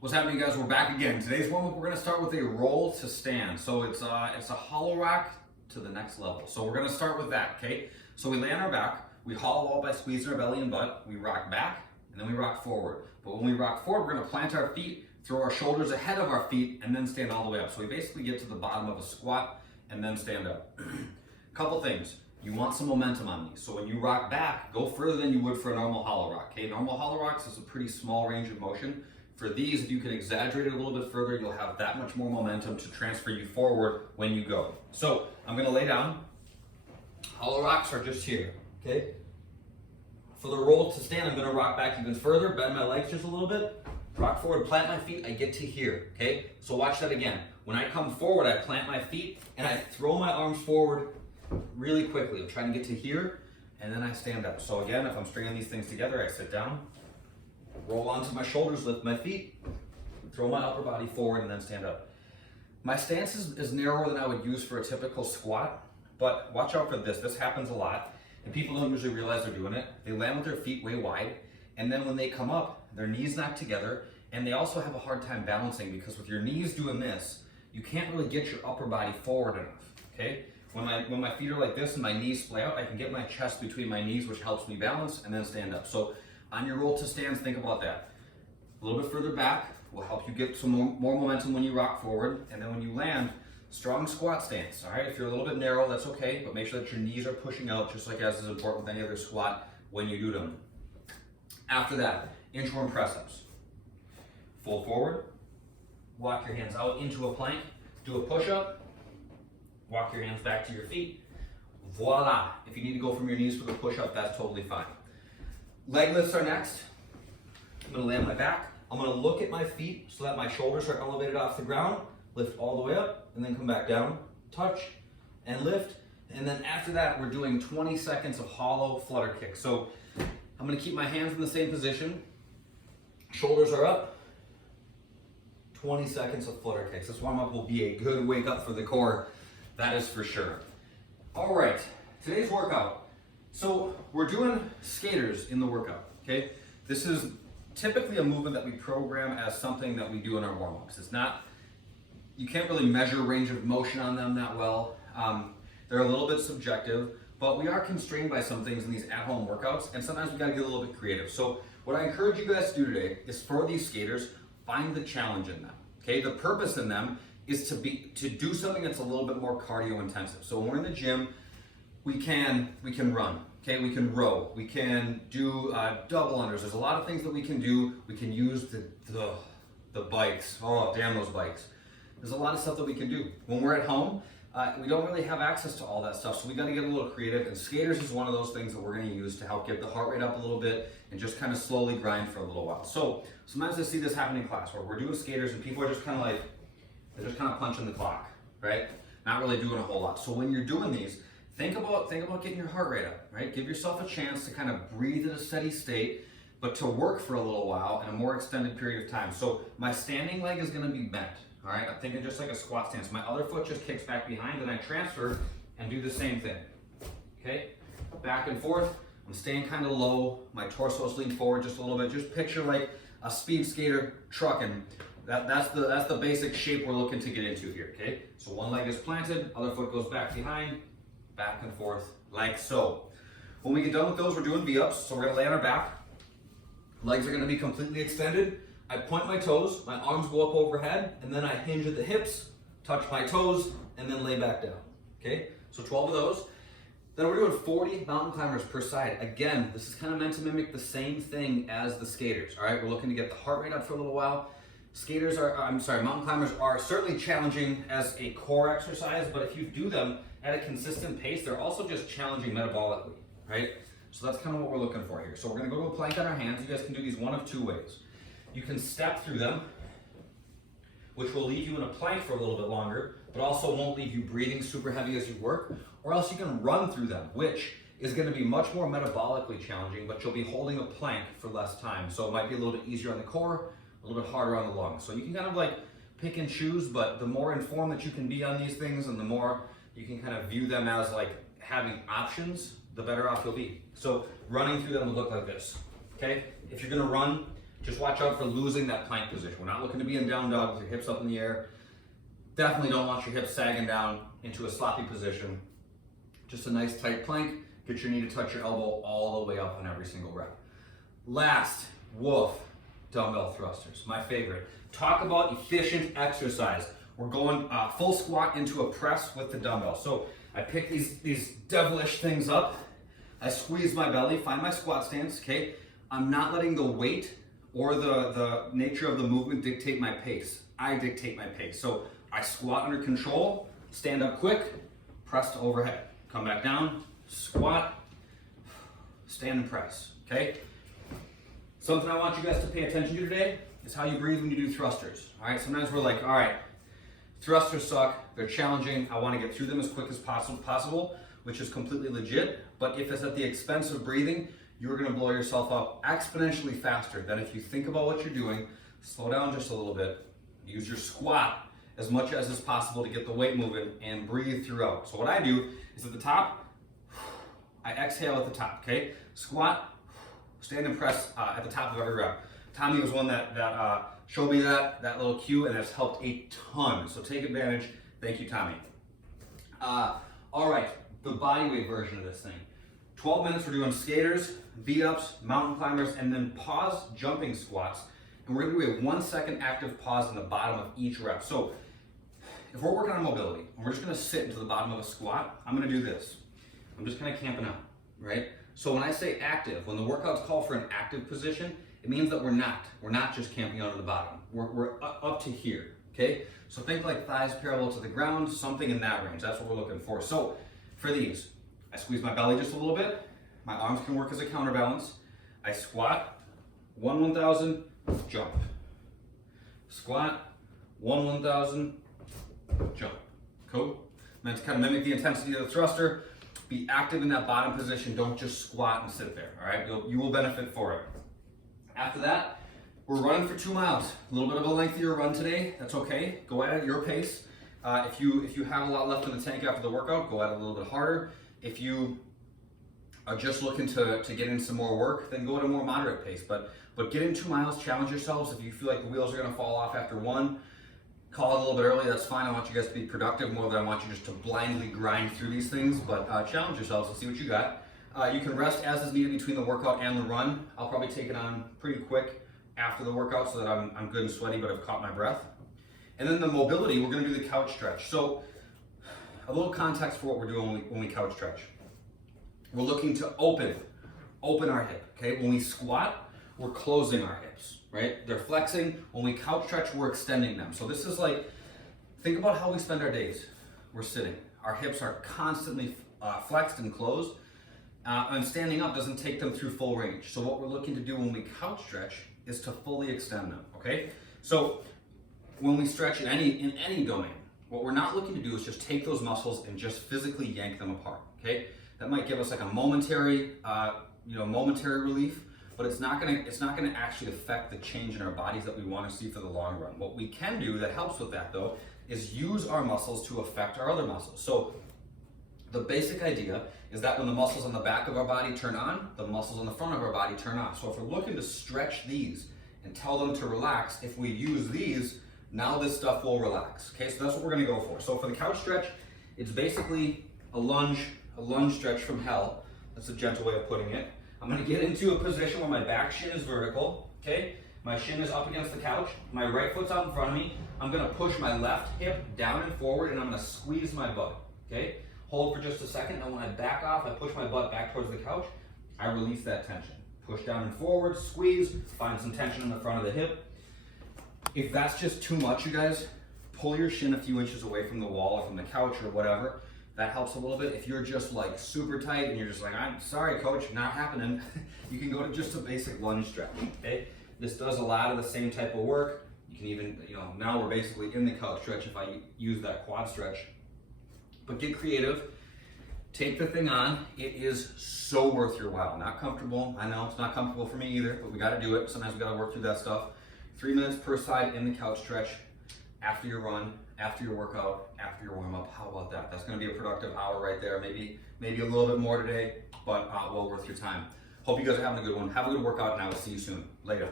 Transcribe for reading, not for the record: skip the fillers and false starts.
What's happening, guys? We're back again. Today's warm-up, we're going to start with a roll to stand. So it's a hollow rock to the next level. So we're going to start with that, okay? So we lay on our back, we hollow out by squeezing our belly and butt, we rock back, and then we rock forward. But when we rock forward, we're going to plant our feet, throw our shoulders ahead of our feet, and then stand all the way up. So we basically get to the bottom of a squat and then stand up. Couple things. You want some momentum on these. So when you rock back, go further than you would for a normal hollow rock, okay? Normal hollow rocks is a pretty small range of motion. For these, if you can exaggerate it a little bit further, you'll have that much more momentum to transfer you forward when you go. So I'm gonna lay down. Hollow rocks are just here, okay? For the roll to stand, I'm gonna rock back even further, bend my legs just a little bit, rock forward, plant my feet, I get to here, okay? So watch that again. When I come forward, I plant my feet and I throw my arms forward really quickly. I'm trying to get to here and then I stand up. So again, if I'm stringing these things together, I sit down, roll onto my shoulders, lift my feet, throw my upper body forward, and then stand up. My stance is narrower than I would use for a typical squat, but watch out for this. This happens a lot, and people don't usually realize they're doing it. They land with their feet way wide, and then when they come up, their knees knock together, and they also have a hard time balancing because with your knees doing this, you can't really get your upper body forward enough, okay? When my feet are like this and my knees splay out, I can get my chest between my knees, which helps me balance, and then stand up. So on your roll to stands, think about that. A little bit further back will help you get some more momentum when you rock forward. And then when you land, strong squat stance. All right, if you're a little bit narrow, that's okay, but make sure that your knees are pushing out, just like as is important with any other squat when you do them. After that, inchworm press-ups. Fold forward, walk your hands out into a plank, do a push-up, walk your hands back to your feet. Voila. If you need to go from your knees for the push-up, that's totally fine. Leg lifts are next. I'm gonna lay on my back. I'm gonna look at my feet so that my shoulders are elevated off the ground, lift all the way up, and then come back down, touch, and lift. And then after that, we're doing 20 seconds of hollow flutter kick. So I'm gonna keep my hands in the same position. Shoulders are up. 20 seconds of flutter kicks. This warm-up will be a good wake up for the core, that is for sure. All right, today's workout. So we're doing skaters in the workout, okay? This is typically a movement that we program as something that we do in our warm-ups. It's not, you can't really measure range of motion on them that well. They're a little bit subjective, but we are constrained by some things in these at-home workouts, and sometimes we gotta get a little bit creative. So what I encourage you guys to do today is for these skaters, find the challenge in them, okay? The purpose in them is to do something that's a little bit more cardio intensive. So when we're in the gym, we can run, okay? We can row, we can do double unders. There's a lot of things that we can do. We can use the bikes. Oh, damn those bikes. There's a lot of stuff that we can do. When we're at home, we don't really have access to all that stuff, so we gotta get a little creative, and skaters is one of those things that we're gonna use to help get the heart rate up a little bit and just kind of slowly grind for a little while. So sometimes I see this happen in class where we're doing skaters and people are just kind of like, they're just kind of punching the clock, right? Not really doing a whole lot. So when you're doing these, think about getting your heart rate up, right? Give yourself a chance to kind of breathe in a steady state, but to work for a little while in a more extended period of time. So my standing leg is gonna be bent, all right? I'm thinking just like a squat stance. My other foot just kicks back behind, and I transfer and do the same thing, okay? Back and forth, I'm staying kind of low. My torso is leaned forward just a little bit. Just picture like a speed skater trucking. That's the basic shape we're looking to get into here, okay? So one leg is planted, other foot goes back behind, back and forth, like so. When we get done with those, we're doing V-ups. So we're gonna lay on our back. Legs are gonna be completely extended. I point my toes, my arms go up overhead, and then I hinge at the hips, touch my toes, and then lay back down, okay? So 12 of those. Then we're doing 40 mountain climbers per side. Again, this is kind of meant to mimic the same thing as the skaters, all right? We're looking to get the heart rate up for a little while. Mountain climbers are certainly challenging as a core exercise, but if you do them at a consistent pace, they're also just challenging metabolically, right? So that's kind of what we're looking for here. So we're gonna go to a plank on our hands. You guys can do these one of two ways. You can step through them, which will leave you in a plank for a little bit longer, but also won't leave you breathing super heavy as you work, or else you can run through them, which is gonna be much more metabolically challenging, but you'll be holding a plank for less time. So it might be a little bit easier on the core, a little bit harder on the lungs. So you can kind of like pick and choose, but the more informed that you can be on these things and the more you can kind of view them as like having options, the better off you'll be. So running through them will look like this, okay? If you're gonna run, Just watch out for losing that plank position. We're not looking to be in down dog with your hips up in the air. Definitely don't want your hips sagging down into a sloppy position. Just a nice tight plank. Get your knee to touch your elbow all the way up on every single rep. Last, wolf dumbbell thrusters, my favorite. Talk about efficient exercise. We're going full squat into a press with the dumbbell. So I pick these devilish things up. I squeeze my belly, find my squat stance, okay? I'm not letting the weight or the nature of the movement dictate my pace. I dictate my pace. So I squat under control, stand up quick, press to overhead. Come back down, squat, stand and press, okay? Something I want you guys to pay attention to today is how you breathe when you do thrusters, all right? Sometimes we're like, all right, thrusters suck, they're challenging, I wanna get through them as quick as possible, which is completely legit, but if it's at the expense of breathing, you're gonna blow yourself up exponentially faster than if you think about what you're doing, slow down just a little bit, use your squat as much as is possible to get the weight moving and breathe throughout. So what I do is at the top, I exhale at the top, okay? Squat, stand and press at the top of every rep. Tommy was one that showed me that little cue, and it's helped a ton. So take advantage. Thank you, Tommy. All right, the bodyweight version of this thing. 12 minutes, we're doing skaters, V-ups, mountain climbers, and then pause jumping squats. And we're gonna do a 1 second active pause in the bottom of each rep. So if we're working on mobility, and we're just gonna sit into the bottom of a squat, I'm gonna do this. I'm just kind of camping out, right? So when I say active, when the workouts call for an active position, it means that we're not just camping out at the bottom. We're up to here, okay? So think like thighs parallel to the ground, something in that range. That's what we're looking for. So for these, I squeeze my belly just a little bit. My arms can work as a counterbalance. I squat, 1,000, jump. Squat, 1,000, jump. Cool? Meant to kind of mimic the intensity of the thruster. Be active in that bottom position. Don't just squat and sit there, all right? You will benefit for it. After that, we're running for 2 miles. A little bit of a lengthier run today. That's okay. Go at it at your pace. If you have a lot left in the tank after the workout, go at it a little bit harder. If you are just looking to get in some more work, then go at a more moderate pace. But get in 2 miles, challenge yourselves. If you feel like the wheels are gonna fall off after one, call it a little bit early, that's fine. I want you guys to be productive more than I want you just to blindly grind through these things, but challenge yourselves and see what you got. You can rest as is needed between the workout and the run. I'll probably take it on pretty quick after the workout so that I'm good and sweaty, but I've caught my breath. And then the mobility, we're gonna do the couch stretch. So a little context for what we're doing when we couch stretch. We're looking to open our hip, okay? When we squat, we're closing our hips, right? They're flexing. When we couch stretch, we're extending them. So this is like, think about how we spend our days. We're sitting. Our hips are constantly flexed and closed. And standing up doesn't take them through full range. So what we're looking to do when we couch stretch is to fully extend them, okay? So when we stretch in any domain, what we're not looking to do is just take those muscles and just physically yank them apart, okay? That might give us like a momentary relief, but it's not gonna actually affect the change in our bodies that we want to see for the long run. What we can do that helps with that though, is use our muscles to affect our other muscles. So the basic idea is that when the muscles on the back of our body turn on, the muscles on the front of our body turn off. So if we're looking to stretch these and tell them to relax, if we use these, now this stuff will relax. Okay, so that's what we're gonna go for. So for the couch stretch, it's basically a lunge stretch from hell. That's a gentle way of putting it. I'm gonna get into a position where my back shin is vertical, okay? My shin is up against the couch, my right foot's out in front of me. I'm gonna push my left hip down and forward, and I'm gonna squeeze my butt, okay? Hold for just a second, and when I back off, I push my butt back towards the couch, I release that tension. Push down and forward, squeeze, find some tension in the front of the hip. If that's just too much, you guys, pull your shin a few inches away from the wall or from the couch or whatever. That helps a little bit. If you're just like super tight and you're just like, I'm sorry, coach, not happening, you can go to just a basic lunge stretch, okay? This does a lot of the same type of work. You can even, now we're basically in the couch stretch if I use that quad stretch. But get creative, take the thing on. It is so worth your while. Not comfortable, I know it's not comfortable for me either, but we gotta do it. Sometimes we gotta work through that stuff. 3 minutes per side in the couch stretch, after your run, after your workout, after your warm up. How about that? That's gonna be a productive hour right there. Maybe a little bit more today, but well worth your time. Hope you guys are having a good one. Have a good workout, and I will see you soon. Later.